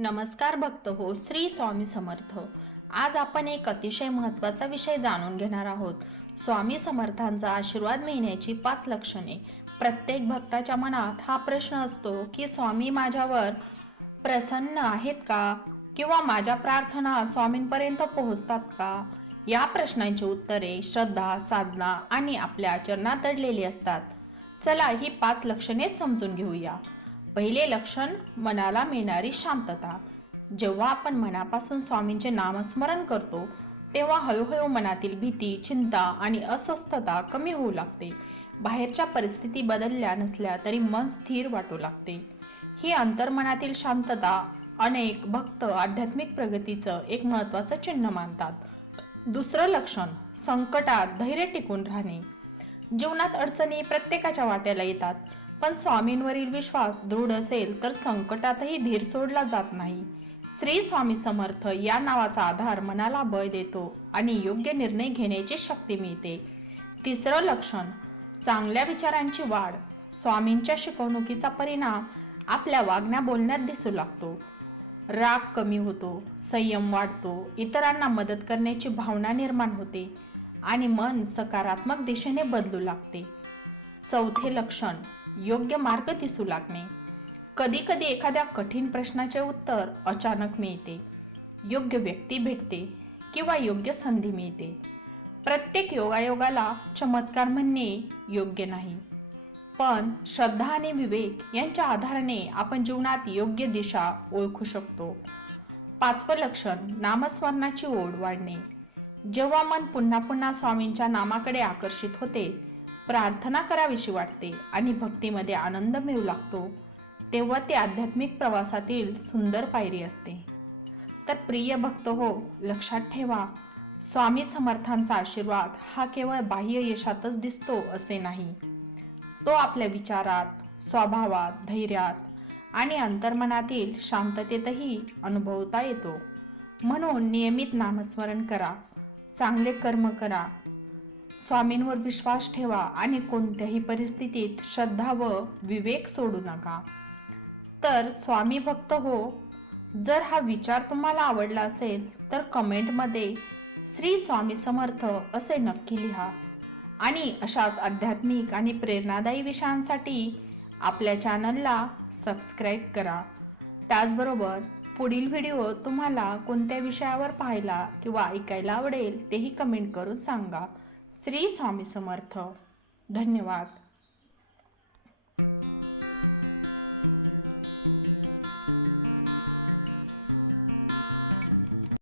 नमस्कार भक्त हो, श्री स्वामी समर्थ। आज आपण एक अतिशय महत्त्वाचा विषय जाणून घेणार आहोत। स्वामी समर्थांचा आशीर्वाद मिळण्याची 5 लक्षणे। प्रत्येक भक्ताच्या मनात हा प्रश्न असतो की स्वामी माझ्यावर प्रसन्न आहेत का, किंवा माझ्या प्रार्थना स्वामींपर्यंत पोहोचतात का? या प्रश्नांची उत्तरे श्रद्धा, साधना आणि आपल्या आचरणात दडलेली असतात। चला ही 5 लक्षणे समजून घेऊया। पहिले लक्षण, मनाला मिळणारी शांतता। जेव्हा आपण मनापासून स्वामींचे नामस्मरण करतो तेव्हा हळूहळू मनातील भीती, चिंता आणि अस्वस्थता कमी होऊ लागते। बाहेरच्या परिस्थिती बदलल्या नसल्या तरी मन स्थिर वाटू लागते। ही अंतर्मनातील शांतता अनेक भक्त आध्यात्मिक प्रगतीचं एक महत्त्वाचं चिन्ह मानतात। दुसरं लक्षण, संकटात धैर्य टिकून राहणे। जीवनात अडचणी प्रत्येकाच्या वाट्याला येतात, पण स्वामींवरील विश्वास दृढ असेल तर संकटातही धीर सोडला जात नाही। श्री स्वामी समर्थ या नावाचा आधार मनाला बळ देतो आणि योग्य निर्णय घेण्याची शक्ती मिळते। तिसरं लक्षण, चांगल्या विचारांची वाढ। स्वामींच्या शिकवणुकीचा परिणाम आपल्या वागण्या बोलण्यात दिसू लागतो। राग कमी होतो, संयम वाढतो, इतरांना मदत करण्याची भावना निर्माण होते आणि मन सकारात्मक दिशेने बदलू लागते। चौथे लक्षण, योग्य मार्ग दिसू लागणे। कधी कधी एखाद्या कठीण प्रश्नाचे उत्तर अचानक मिळते, योग्य व्यक्ती भेटते किंवा योग्य संधी मिळते। प्रत्येक योगायोगाला चमत्कार म्हणणे योग्य नाही, पण श्रद्धा आणि विवेक यांच्या आधाराने आपण जीवनात योग्य दिशा ओळखू शकतो। पाचवं लक्षण, नामस्मरणाची ओढ वाढणे। जेव्हा मन पुन्हा पुन्हा स्वामींच्या नामाकडे आकर्षित होते, प्रार्थना करावीशी वाटते आणि भक्तीमध्ये आनंद मिळू लागतो, तेव्हा ती आध्यात्मिक प्रवासातील सुंदर पायरी असते। तर प्रिय भक्त हो, लक्षात ठेवा, स्वामी समर्थांचा आशीर्वाद हा केवळ बाह्य यशातच दिसतो असे नाही, तो आपल्या विचारात, स्वभावात, धैर्यात आणि अंतर्मनातील शांततेतही अनुभवता येतो। म्हणून नियमित नामस्मरण करा, चांगले कर्म करा, स्वामींवर विश्वास ठेवा आणि कोणत्याही परिस्थितीत श्रद्धा व विवेक सोडू नका। तर स्वामी भक्त हो, जर हा विचार तुम्हाला आवडला असेल तर कमेंटमध्ये श्री स्वामी समर्थ असे नक्की लिहा आणि अशाच आध्यात्मिक आणि प्रेरणादायी विषयांसाठी आपल्या चॅनलला सबस्क्राईब करा। त्याचबरोबर पुढील व्हिडिओ तुम्हाला कोणत्या विषयावर पाहायला किंवा ऐकायला आवडेल तेही कमेंट करून सांगा। श्री स्वामी समर्थ। धन्यवाद।